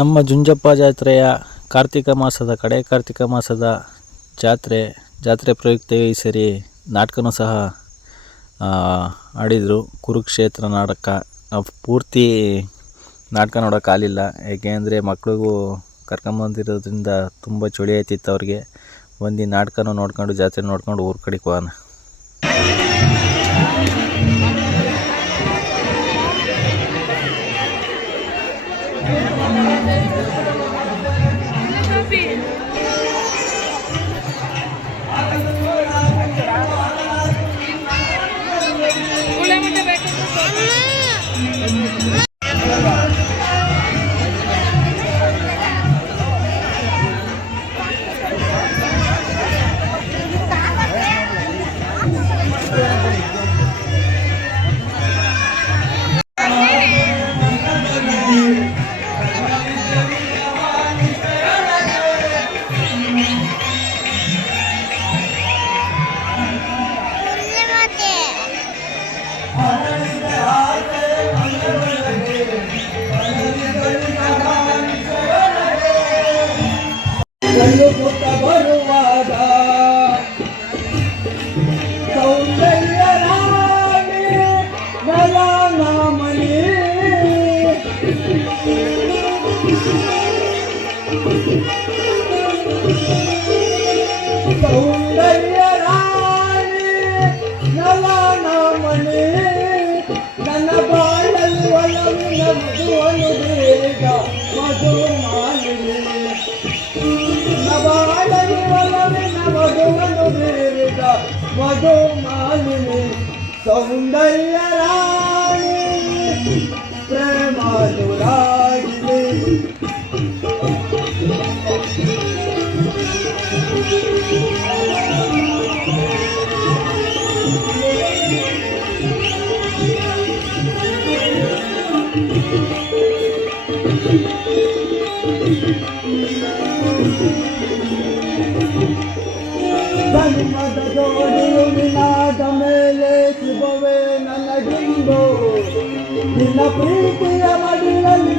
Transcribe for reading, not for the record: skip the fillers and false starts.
ನಮ್ಮ ಜುಂಜಪ್ಪ ಜಾತ್ರೆಯ ಕಾರ್ತಿಕ ಮಾಸದ ಕಾರ್ತಿಕ ಮಾಸದ ಜಾತ್ರೆ ಪ್ರಯುಕ್ತ ಈ ಸರಿ ನಾಟಕನೂ ಸಹ ಆಡಿದರು. ಕುರುಕ್ಷೇತ್ರ ನಾಟಕ ಪೂರ್ತಿ ನಾಟಕ ನೋಡೋಕ್ಕಾಗಲಿಲ್ಲ, ಏಕೆಂದರೆ ಮಕ್ಳಿಗೂ ಕರ್ಕೊಂಬಂದಿರೋದ್ರಿಂದ ತುಂಬ ಚಳಿ ಆಯ್ತಿತ್ತು ಅವ್ರಿಗೆ. ಒಂದು ನಾಟಕನೂ ನೋಡ್ಕೊಂಡು ಜಾತ್ರೆ ನೋಡ್ಕೊಂಡು ಊರ ಕಡೆಗೆ ಹೋಗೋಣ. ಬರುವಾಗ ಸೌಂದರ್ಯ ರಾಣಿ ನಯನಮಣಿ ಸೌಂದರ್ಯ ರಾಣಿ ನಯನಮಣಿ ನನ್ನ ಬಾಳಲ್ಲಿ ಒಲವಿನ ಮಧುವನ್ನು ಬೇಗ ಮಧು ಮಾಲಿನಿ ಮಧು ಮಾಲಿನಿ ಸೌಂದರ್ಯ ರಾಣಿ ಪ್ರೇಮಾನುರಾಗಿನಿ ಧರ್ಮದ ಜೋಡಿಯು ನಿನಾದ ಮೇಲೆ ಶಿವವೇ ನನಗಿಂದು ನಿನ್ನ ಪ್ರೀತಿಯ ಮಡಿಲಲ್ಲಿ